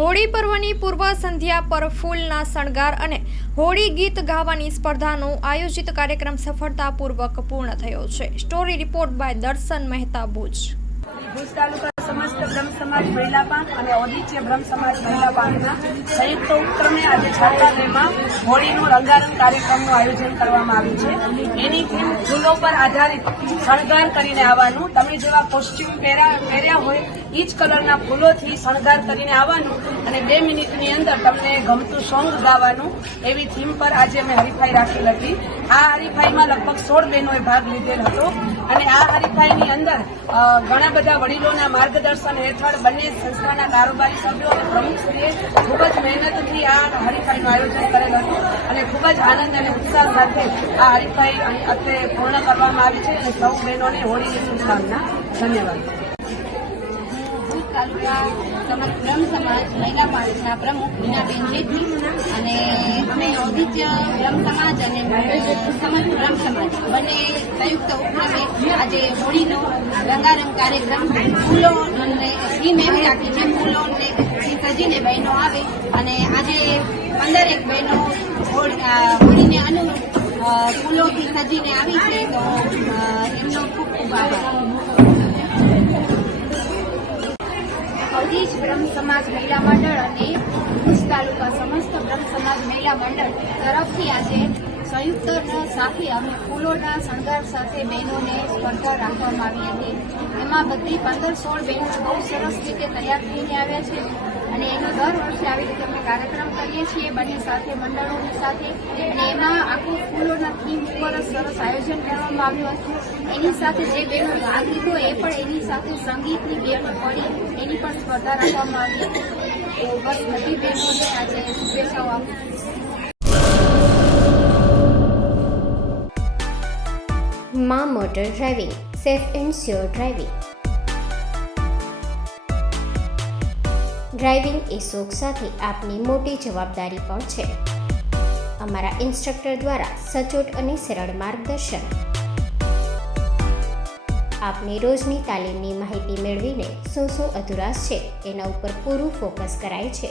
હોળી પર્વની પૂર્વ સંધ્યા પર ફૂલના શણગાર અને હોળી ગીત ગાવાની સ્પર્ધાનો આયોજિત કાર્યક્રમ સફળતાપૂર્વક પૂર્ણ થયો છે. સ્ટોરી રિપોર્ટ બાય દર્શન મહેતા, ભુજ. ભુજ તાલુકા સમસ્ત બ્રહ્મ સમાજ મહિલા પાંખ અને ઓદિત્ય બ્રહ્મ સમાજ મહિલા પાંખના સંયુક્ત ઉપક્રમે આજે છાત્રાલયમાં હોળીનું રંગારંગ કાર્યક્રમનું આયોજન કરવામાં આવ્યું છે. એની થીમ ફૂલો પર આધારિત શણગાર કરીને આવવાનું. તમે જેવા કોસ્ટ્યુમ પહેર્યા હોય એ જ કલરના ફૂલોથી શણગાર કરીને આવવાનું અને 2 મિનિટની અંદર તમને ગમતું સોંગ ગાવાનું. એવી થીમ પર આજે અમે હરીફાઈ રાખેલ હતી. આ હરીફાઈમાં લગભગ 16 બહેનોએ ભાગ લીધેલ હતો અને આ હરીફાઈની અંદર ઘણા બધા વડીલોના માર્ગદર્શન હેઠળ બંને સંસ્થાના કારોબારી સભ્યો અને પ્રમુખશ્રીએ ખૂબ જ મહેનતથી આ હરીફાઈનું આયોજન કરેલ હતું અને ખૂબ જ આનંદ અને ઉત્સાહ સાથે આ હરીફાઈ અત્યારે પૂર્ણ કરવામાં આવી છે અને સૌ બહેનોને હોળીની શુભકામના. ધન્યવાદ. ભુજ તાલુકા સમસ્ત બ્રહ્મ સમાજ મહિલા પાંખના પ્રમુખ મીનાબેન જેઠી અને અમે ઓદિત્ય બ્રહ્મ સમાજ અને સમસ્ત બ્રહ્મ સમાજ બંને સંયુક્ત ઉપક્રમે આજે હોળીનો રંગારંગ કાર્યક્રમ ફૂલો અને થીમ એવી રાખી છે ફૂલોને સજીને બહેનો આવે અને આજે 15 બહેનો હોળીને અનુરૂપ ફૂલોથી સજીને આવી છે. તો એમનો ખૂબ ખૂબ આભાર. ઓદિત્ય બ્રહ્મ સમાજ મહિલા મંડળ અને ભુજ તાલુકા સમસ્ત બ્રહ્મ સમાજ મહિલા મંડળ તરફથી આજે સંયુક્ત સાથે અમે ફૂલોના શણગાર સાથે બહેનોને સ્પર્ધા રાખવામાં આવી હતી. એમાં બધી 15-16 બહેનો બહુ સરસ રીતે તૈયાર થઈને આવ્યા છે અને એનો દર વર્ષે આવી રીતે અમે કાર્યક્રમ કરીએ છીએ બંને સાથે મંડળોની સાથે. અને એમાં આખું ફૂલોના થીમ ઉપર સરસ આયોજન કરવામાં આવ્યું હતું. એની સાથે જે બહેનો ભાગ લીધો એ પણ એની સાથે સંગીતની ગેમ પડી એની પણ સ્પર્ધા રાખવામાં આવી હતી. તો બસ બધી બહેનોને આજે શુભેચ્છાઓ આપું. માં motor driving, safe and sure driving. Driving એ શોખ સાથે આપની મોટી જવાબદારી પણ છે. અમારા ઇન્સ્ટ્રક્ટર દ્વારા સચોટ અને સરળ માર્ગદર્શન. આપની રોજની તાલીમની માહિતી મેળવીને શું અધુરાશ છે એના ઉપર પૂરું ફોકસ કરાય છે.